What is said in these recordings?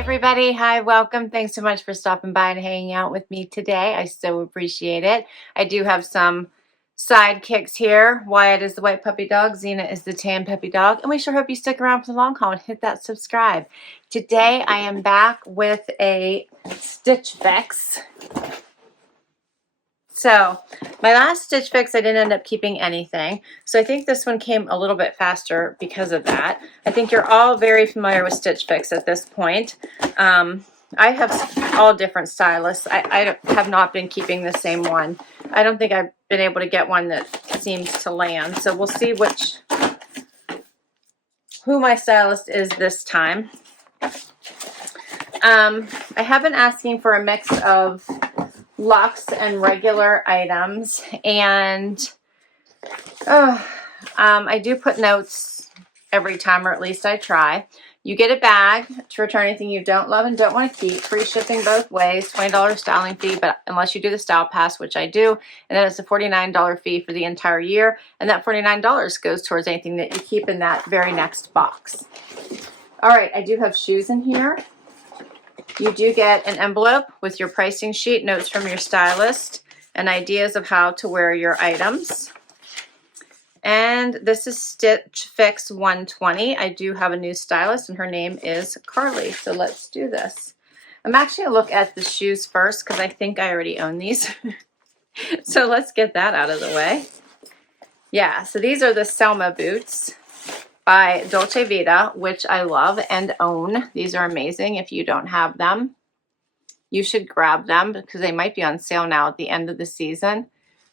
everybody. Hi, welcome. Thanks so much for stopping by and hanging out with me today. I so appreciate it. I do have some sidekicks here. Wyatt is the white puppy dog. Xena is the tan puppy dog. And we sure hope you stick around for the long haul and hit that subscribe. Today I am back with a Stitch Fix. So my last Stitch Fix, I didn't end up keeping anything. So I think this one came a little bit faster because of that. I think you're all very familiar with Stitch Fix at this point. I have all different stylists. I have not been keeping the same one. I don't think I've been able to get one that seems to land. So we'll see who my stylist is this time. I have been asking for a mix of luxe and regular items, and I do put notes every time, or at least I try. You get a bag to return anything you don't love and don't want to keep. Free shipping both ways, $20 styling fee, but unless you do the style pass, which I do, and then it's a $49 fee for the entire year, and that $49 goes towards anything that you keep in that very next box. All right, I do have shoes in here. You do get an envelope with your pricing sheet, notes from your stylist, and ideas of how to wear your items. And this is Stitch Fix 120. I do have a new stylist, and her name is Carly. So let's do this. I'm actually going to look at the shoes first because I think I already own these. So let's get that out of the way. Yeah, so these are the Silma boots by Dolce Vita, which I love and own. These are amazing. If you don't have them, you should grab them because they might be on sale now at the end of the season.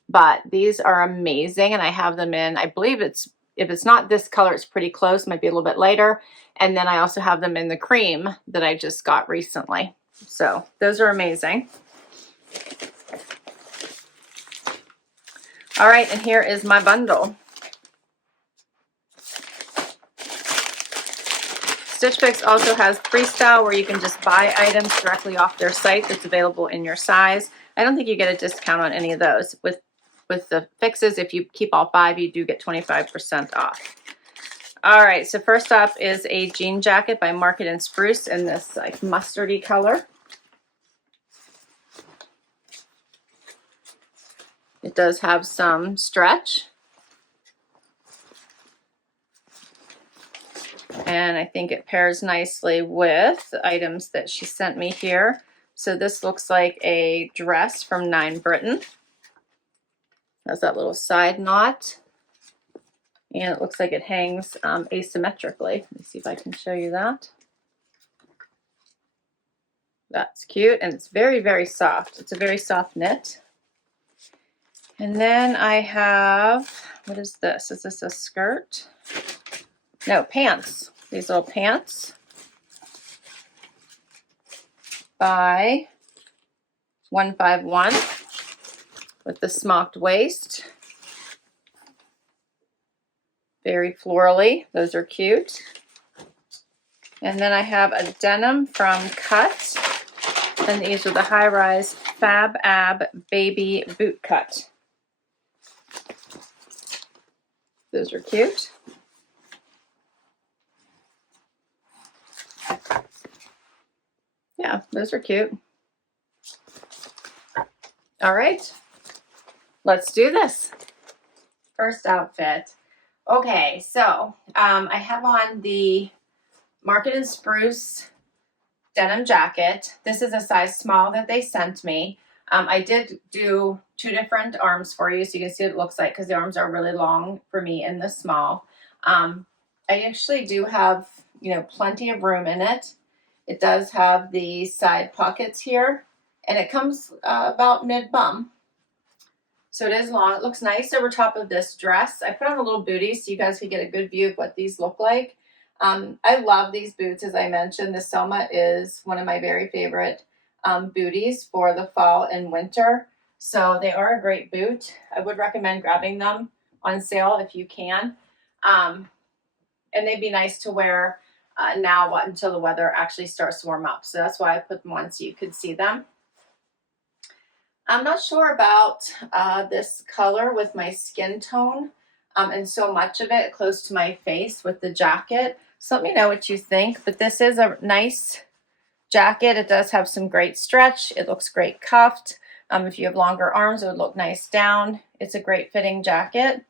But these are amazing, and I have them in, I believe if it's not this color, it's pretty close, might be a little bit later. And then I also have them in the cream that I just got recently. So those are amazing. All right, and here is my bundle. Stitch Fix also has Freestyle, where you can just buy items directly off their site that's available in your size. I don't think you get a discount on any of those. With the fixes, if you keep all 5, you do get 25% off. All right, so first up is a jean jacket by Market and Spruce in this like mustardy color. It does have some stretch. And I think it pairs nicely with the items that she sent me here. So this looks like a dress from Britton. Has that little side knot. And it looks like it hangs asymmetrically. Let me see if I can show you that. That's cute. And it's very, very soft. It's a very soft knit. And then I have, what is this? Is this a skirt? No, pants. These little pants by 151 with the smocked waist. Very florally. Those are cute. And then I have a denim from Cut. And these are the high-rise Fab Ab Baby Boot Cut. Those are cute. Yeah, those are cute. All right, let's do this. First outfit. Okay, so I have on the Market and Spruce denim jacket. This is a size small that they sent me. I did do 2 different arms for you, so you can see what it looks like because the arms are really long for me in the small. I actually do have, plenty of room in it. It does have the side pockets here, and it comes about mid-bum. So it is long. It looks nice over top of this dress. I put on a little bootie so you guys can get a good view of what these look like. I love these boots, as I mentioned. The Silma is one of my very favorite booties for the fall and winter. So they are a great boot. I would recommend grabbing them on sale if you can. And they'd be nice to wear now until the weather actually starts to warm up. So that's why I put them on so you could see them. I'm not sure about this color with my skin tone and so much of it close to my face with the jacket. So let me know what you think. But this is a nice jacket. It does have some great stretch. It looks great cuffed. If you have longer arms, it would look nice down. It's a great fitting jacket.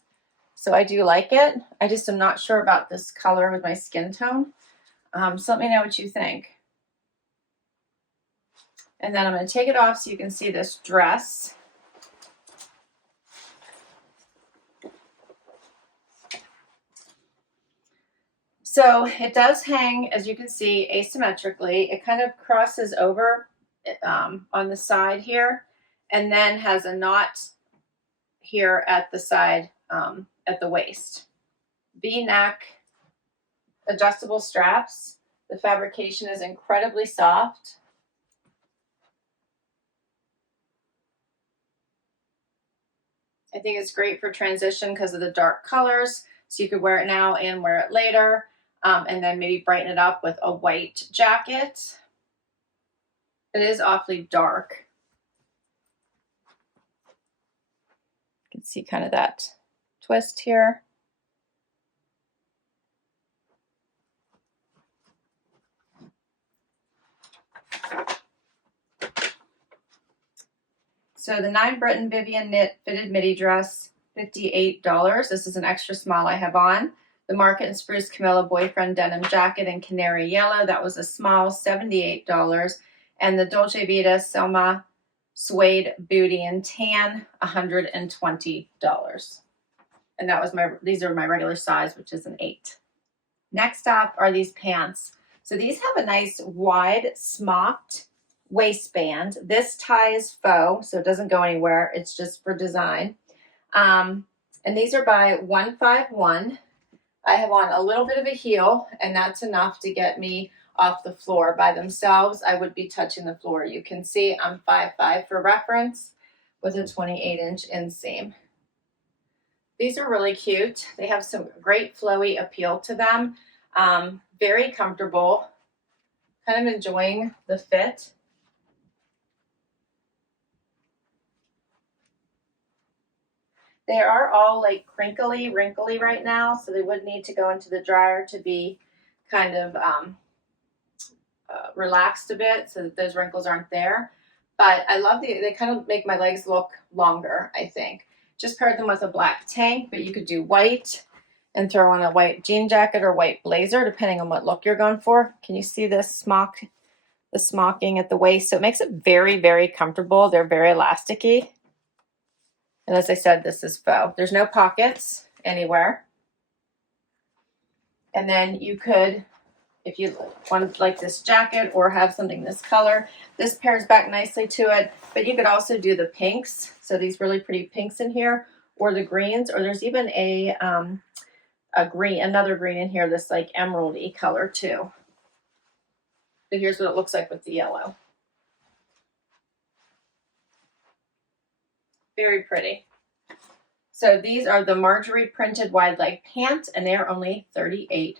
So I do like it. I just am not sure about this color with my skin tone. So let me know what you think. And then I'm going to take it off so you can see this dress. So it does hang, as you can see, asymmetrically. It kind of crosses over on the side here, and then has a knot here at the side at the waist. V-neck, adjustable straps. The fabrication is incredibly soft. I think it's great for transition because of the dark colors. So you could wear it now and wear it later, and then maybe brighten it up with a white jacket. It is awfully dark. You can see kind of that twist here. So the 9 Britton Vivienne knit fitted midi dress, $58. This is an extra small I have on. The Market and Spruce Camila boyfriend denim jacket in canary yellow, that was a small, $78. And the Dolce Vita Silma Suede Bootie in tan, $120. And that was these are my regular size, which is an 8. Next up are these pants. So these have a nice wide smocked waistband. This tie is faux, so it doesn't go anywhere. It's just for design. And these are by 151. I have on a little bit of a heel, and that's enough to get me off the floor. By themselves, I would be touching the floor. You can see I'm 5'5" for reference with a 28-inch inseam. These are really cute. They have some great flowy appeal to them. Very comfortable. Kind of enjoying the fit. They are all like crinkly, wrinkly right now, so they would need to go into the dryer to be kind of relaxed a bit so that those wrinkles aren't there. But I love they kind of make my legs look longer, I think. Just paired them with a black tank, but you could do white and throw on a white jean jacket or white blazer, depending on what look you're going for. Can you see this the smocking at the waist? So it makes it very, very comfortable. They're very elasticy. And as I said, this is faux. There's no pockets anywhere. And then you could, if you want like this jacket or have something this color, this pairs back nicely to it. But you could also do the pinks. So these really pretty pinks in here, or the greens, or there's even another green in here, this like emerald-y color too. But here's what it looks like with the yellow. Very pretty. So these are the Margery printed wide leg pants, and they are only $38.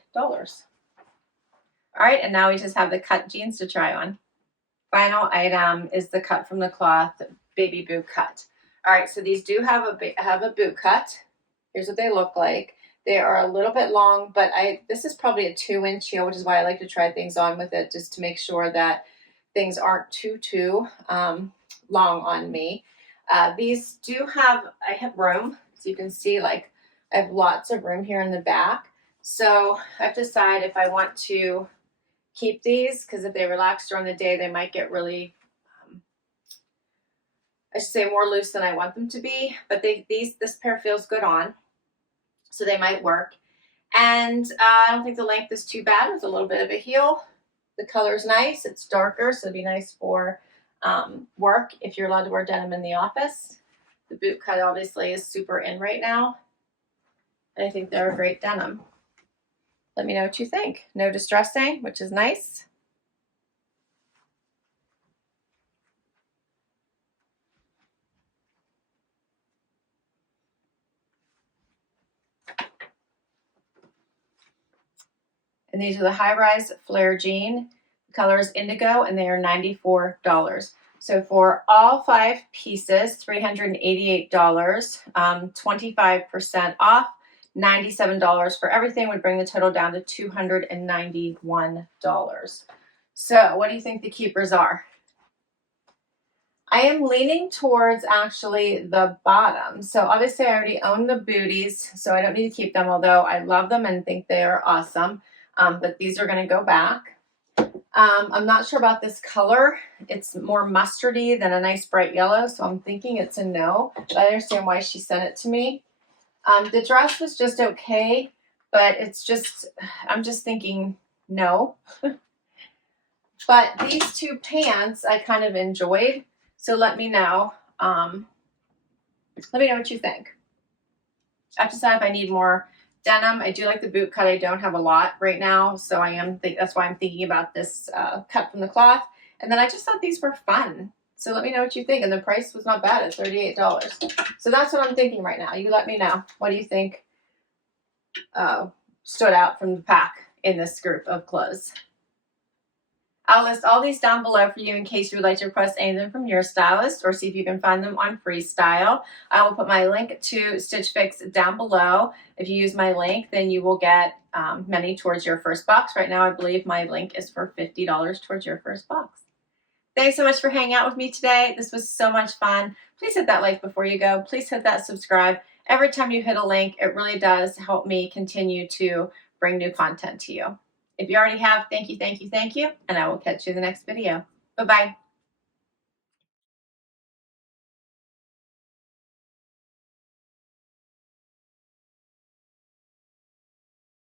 All right, and now we just have the cut jeans to try on. Final item is the cut from the Kloth baby boot cut. All right, so these do have a boot cut. Here's what they look like. They are a little bit long, but this is probably a 2-inch heel, which is why I like to try things on with it, just to make sure that things aren't too long on me. These do I have room, so you can see like I have lots of room here in the back. So I have to decide if I want to keep these, because if they relax during the day, they might get really, I should say, more loose than I want them to be. But this pair feels good on, so they might work. And I don't think the length is too bad. It's a little bit of a heel. The color is nice. It's darker, so it'd be nice for work if you're allowed to wear denim in the office. The boot cut obviously is super in right now, and I think they're a great denim. Let me know what you think. No distressing, which is nice. And these are the high-rise flare jean. The color is indigo, and they are $94. So for all 5 pieces, $388, 25% off, $97 for everything would bring the total down to $291. So what do you think the keepers are? I am leaning towards actually the bottom. So obviously I already own the booties, so I don't need to keep them, although I love them and think they are awesome. But these are going to go back. I'm not sure about this color. It's more mustardy than a nice bright yellow, so I'm thinking it's a no. But I understand why she sent it to me. The dress was just okay, but it's just, I'm just thinking no. But these two pants I kind of enjoyed, so let me know. Let me know what you think. I have to decide if I need more denim. I do like the boot cut. I don't have a lot right now, so that's why I'm thinking about this cut from the cloth. And then I just thought these were fun. So let me know what you think. And the price was not bad at $38. So that's what I'm thinking right now. You let me know. What do you think stood out from the pack in this group of clothes? I'll list all these down below for you in case you would like to request anything from your stylist or see if you can find them on Freestyle. I will put my link to Stitch Fix down below. If you use my link, then you will get many towards your first box. Right now, I believe my link is for $50 towards your first box. Thanks so much for hanging out with me today. This was so much fun. Please hit that like before you go. Please hit that subscribe. Every time you hit a link, it really does help me continue to bring new content to you. If you already have, thank you, thank you, thank you, and I will catch you in the next video. Bye-bye.